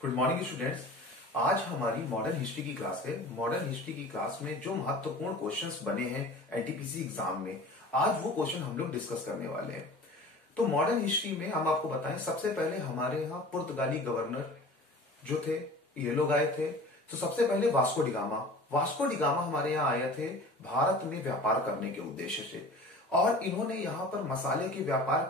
Good morning students. आज हमारी modern history की क्लास है। मॉडर्न हिस्ट्री की क्लास में जो महत्वपूर्ण क्वेश्चंस बने हैं एनटीपीसी एग्जाम में, आज वो क्वेश्चन हम लोग डिस्कस करने वाले हैं। तो मॉडर्न हिस्ट्री में हम आपको बताएं, सबसे पहले हमारे यहाँ पुर्तगाली गवर्नर जो थे ये लोग आए थे। तो सबसे पहले वास्को डिगामा हमारे यहाँ आए थे भारत में व्यापार करने के उद्देश्य से, और इन्होंने यहाँ पर मसाले के व्यापार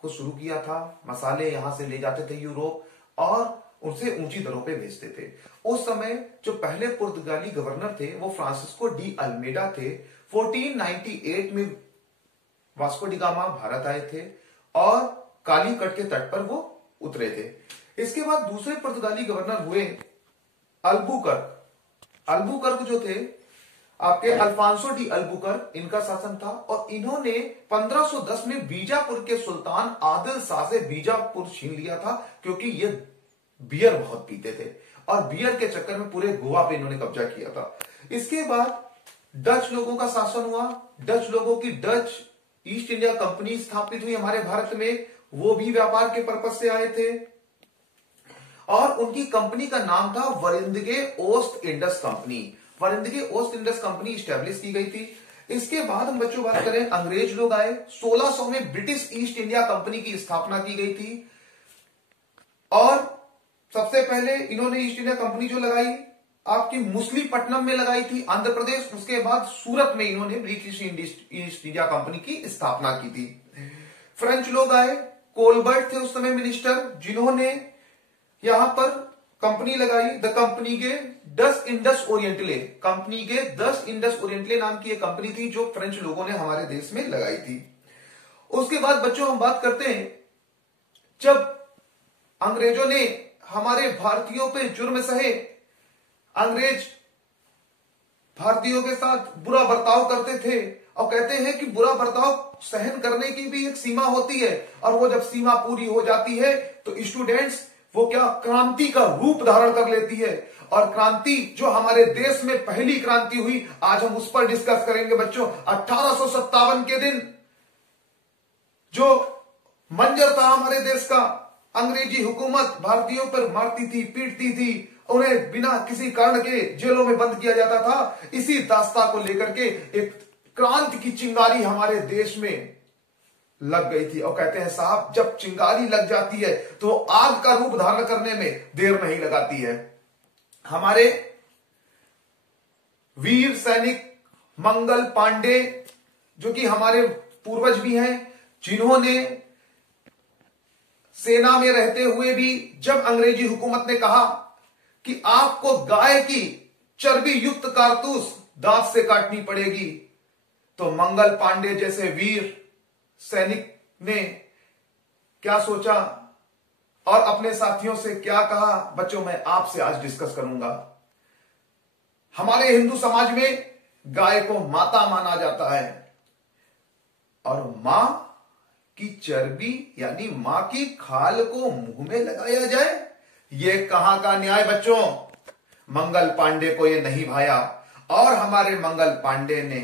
को शुरू किया था। मसाले यहां से ले जाते थे यूरोप और उनसे ऊंची दरों पे बेचते थे। उस समय जो पहले पुर्तगाली गवर्नर थे वो फ्रांसिस्को डी अल्मेडा थे। 1498 में वास्को डिगामा भारत आए थे और काली कट के तट पर वो उतरे थे। इसके बाद दूसरे पुर्तगाली गवर्नर हुए अल्बुकर्क जो थे आपके अल्फांसो डी अल्बुकर्क, इनका शासन था और इन्होंने 1510 में बीजापुर के सुल्तान आदिल शाह से बीजापुर छीन लिया था, क्योंकि ये बियर बहुत पीते थे और बियर के चक्कर में पूरे गोवा पे इन्होंने कब्जा किया था। इसके बाद डच लोगों का शासन हुआ। डच लोगों की डच ईस्ट इंडिया कंपनी स्थापित हुई हमारे भारत में। वो भी व्यापार के पर्पज से आए थे और उनकी कंपनी का नाम था Vereenigde Oost Indische company. Vereenigde Oost Indische company establish की गई थी। इसके बाद हम बच्चों बात करें, अंग्रेज लोग आए। 1600 में ब्रिटिश ईस्ट इंडिया कंपनी की स्थापना की गई थी और सबसे पहले इन्होंने ईस्ट इंडिया कंपनी जो लगाई आपकी मुसलीपट्टनम में लगाई थी, आंध्र प्रदेश। उसके बाद सूरत में इन्होंने ब्रिटिश ईस्ट इंडिया कंपनी की स्थापना की थी। फ्रेंच लोग आए, कोलबर्ट थे उस समय मिनिस्टर, जिन्होंने यहां पर कंपनी लगाई, द कंपनी के दस इंडस ओरिएंटले नाम की एक कंपनी थी जो फ्रेंच लोगों ने हमारे देश में लगाई थी। उसके बाद बच्चों हम बात करते हैं, जब अंग्रेजों ने हमारे भारतीयों पे जुर्म सहे, अंग्रेज भारतीयों के साथ बुरा बर्ताव करते थे और कहते हैं कि बुरा बर्ताव सहन करने की भी एक सीमा होती है, और वो जब सीमा पूरी हो जाती है तो स्टूडेंट्स वो क्या क्रांति का रूप धारण कर लेती है। और क्रांति जो हमारे देश में पहली क्रांति हुई, आज हम उस पर डिस्कस करेंगे बच्चों। 1857 के दिन जो मंजर था हमारे देश का, अंग्रेजी हुकूमत भारतीयों पर मारती थी, पीटती थी, उन्हें बिना किसी कारण के जेलों में बंद किया जाता था। इसी दास्ता को लेकर के एक क्रांति की चिंगारी हमारे देश में लग गई थी और कहते हैं साहब, जब चिंगारी लग जाती है तो आग का रूप धारण करने में देर नहीं लगाती है। हमारे वीर सैनिक मंगल पांडे, जो कि हमारे पूर्वज भी हैं, जिन्होंने सेना में रहते हुए भी जब अंग्रेजी हुकूमत ने कहा कि आपको गाय की चर्बी युक्त कारतूस दांत से काटनी पड़ेगी, तो मंगल पांडे जैसे वीर सैनिक ने क्या सोचा और अपने साथियों से क्या कहा, बच्चों मैं आपसे आज डिस्कस करूंगा। हमारे हिंदू समाज में गाय को माता माना जाता है और मां की चर्बी यानी मां की खाल को मुंह में लगाया जाए, यह कहां का न्याय बच्चों। मंगल पांडे को यह नहीं भाया और हमारे मंगल पांडे ने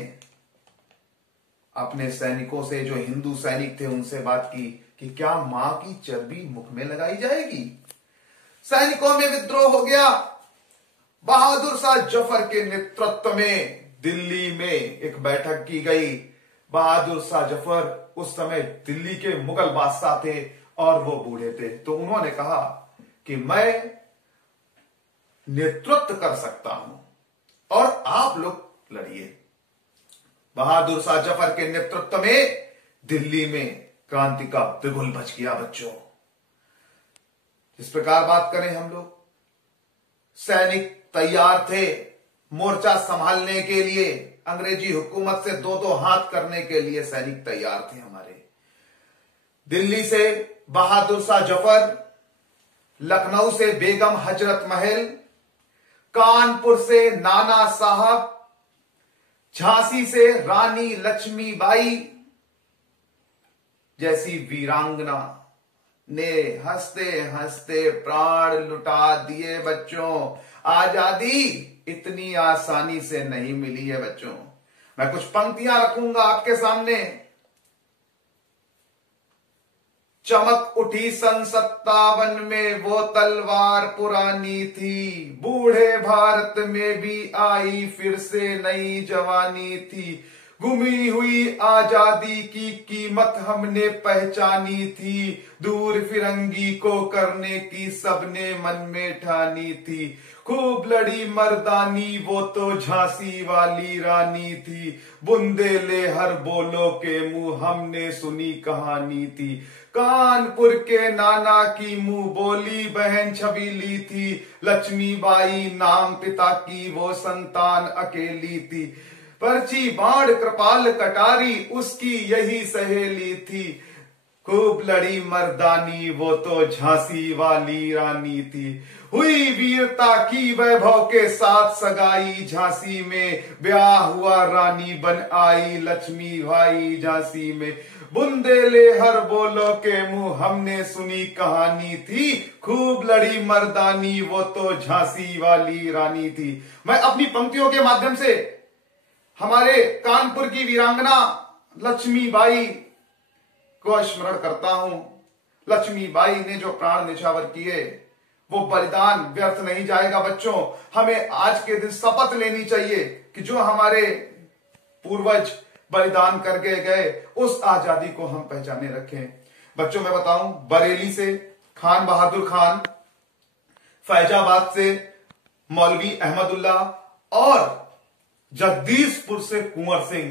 अपने सैनिकों से, जो हिंदू सैनिक थे, उनसे बात की कि क्या मां की चर्बी मुख में लगाई जाएगी। सैनिकों में विद्रोह हो गया। बहादुर शाह जफर के नेतृत्व में दिल्ली में एक बैठक की गई। बहादुर शाह जफर उस समय दिल्ली के मुगल बादशाह थे और वो बूढ़े थे, तो उन्होंने कहा कि मैं नेतृत्व कर सकता हूं और आप लोग लड़िए। बहादुर शाह जफर के नेतृत्व में दिल्ली में क्रांति का बिगुल बज गया बच्चों। इस प्रकार बात करें हम लोग, सैनिक तैयार थे मोर्चा संभालने के लिए, अंग्रेजी हुकूमत से दो दो हाथ करने के लिए सैनिक तैयार थे हमारे। दिल्ली से बहादुर शाह जफर, लखनऊ से बेगम हजरत महल, कानपुर से नाना साहब, झांसी से रानी लक्ष्मीबाई जैसी वीरांगना ने हंसते हंसते प्राण लुटा दिए बच्चों। आजादी इतनी आसानी से नहीं मिली है बच्चों। मैं कुछ पंक्तियां रखूंगा आपके सामने। चमक उठी सन 57 में वो तलवार पुरानी थी, बूढ़े भारत में भी आई फिर से नई जवानी थी, गुमी हुई आजादी की कीमत हमने पहचानी थी, दूर फिरंगी को करने की सबने मन में ठानी थी, खूब लड़ी मर्दानी वो तो झांसी वाली रानी थी, बुंदेले हर बोलो के मुंह हमने सुनी कहानी थी, कानपुर के नाना की मुंह बोली बहन छबीली थी, लक्ष्मीबाई नाम पिता की वो संतान अकेली थी, पर्ची बाण कृपाल कटारी उसकी यही सहेली थी, खूब लड़ी मर्दानी वो तो झांसी वाली रानी थी, हुई वीरता की वैभव के साथ सगाई झांसी में, ब्याह हुआ रानी बन आई लक्ष्मी भाई झांसी में, बुंदेले हर बोलो के मुंह हमने सुनी कहानी थी, खूब लड़ी मर्दानी वो तो झांसी वाली रानी थी। मैं अपनी पंक्तियों के माध्यम से हमारे कानपुर की वीरांगना लक्ष्मीबाई को स्मरण करता हूं। लक्ष्मीबाई ने जो प्राण निछावर किए वो बलिदान व्यर्थ नहीं जाएगा बच्चों। हमें आज के दिन शपथ लेनी चाहिए कि जो हमारे पूर्वज बलिदान करके गए उस आजादी को हम पहचाने रखें। बच्चों मैं बताऊं, बरेली से खान बहादुर खान, फैजाबाद से मौलवी अहमदुल्ला और जगदीशपुर से कुंवर सिंह,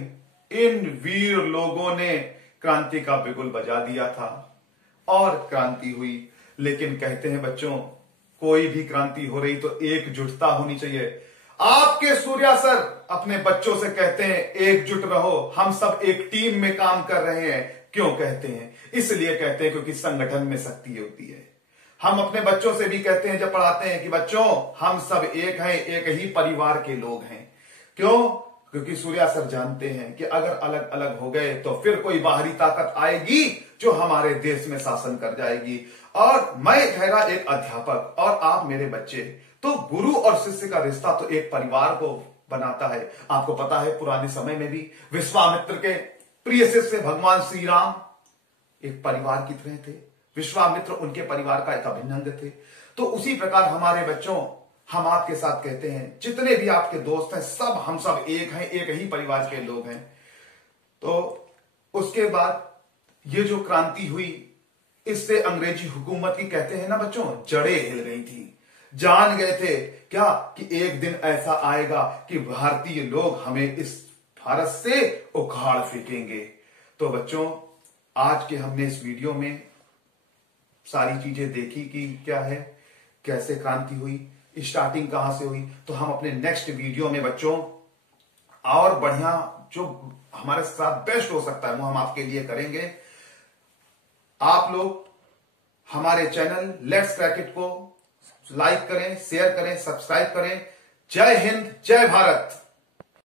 इन वीर लोगों ने क्रांति का बिगुल बजा दिया था और क्रांति हुई। लेकिन कहते हैं बच्चों, कोई भी क्रांति हो रही तो एकजुटता होनी चाहिए। आपके सूर्या सर अपने बच्चों से कहते हैं एकजुट रहो, हम सब एक टीम में काम कर रहे हैं। क्यों कहते हैं? इसलिए कहते हैं क्योंकि संगठन में शक्ति होती है। हम अपने बच्चों से भी कहते हैं जब पढ़ाते हैं कि बच्चों हम सब एक हैं, एक ही परिवार के लोग हैं। क्यों? क्योंकि सूर्या सर जानते हैं कि अगर अलग अलग हो गए तो फिर कोई बाहरी ताकत आएगी जो हमारे देश में शासन कर जाएगी। और मैं ठहरा एक अध्यापक और आप मेरे बच्चे, तो गुरु और शिष्य का रिश्ता तो एक परिवार को बनाता है। आपको पता है पुराने समय में भी विश्वामित्र के प्रिय शिष्य भगवान श्री राम एक परिवार की तरह थे, विश्वामित्र उनके परिवार का एक अभिन्न अंग थे। तो उसी प्रकार हमारे बच्चों, हम आपके साथ कहते हैं जितने भी आपके दोस्त हैं सब हम सब एक हैं, एक ही परिवार के लोग हैं। तो उसके बाद ये जो क्रांति हुई इससे अंग्रेजी हुकूमत की कहते हैं ना बच्चों जड़ें हिल गई थी। जान गए थे क्या कि एक दिन ऐसा आएगा कि भारतीय लोग हमें इस भारत से उखाड़ फेंकेंगे। तो बच्चों आज के हमने इस वीडियो में सारी चीजें देखी कि क्या है, कैसे क्रांति हुई, स्टार्टिंग कहां से हुई। तो हम अपने नेक्स्ट वीडियो में बच्चों और बढ़िया जो हमारे साथ बेस्ट हो सकता है वो हम आपके लिए करेंगे। आप लोग हमारे चैनल लेट्स क्रैक इट को लाइक करें, शेयर करें, सब्सक्राइब करें। जय हिंद, जय भारत।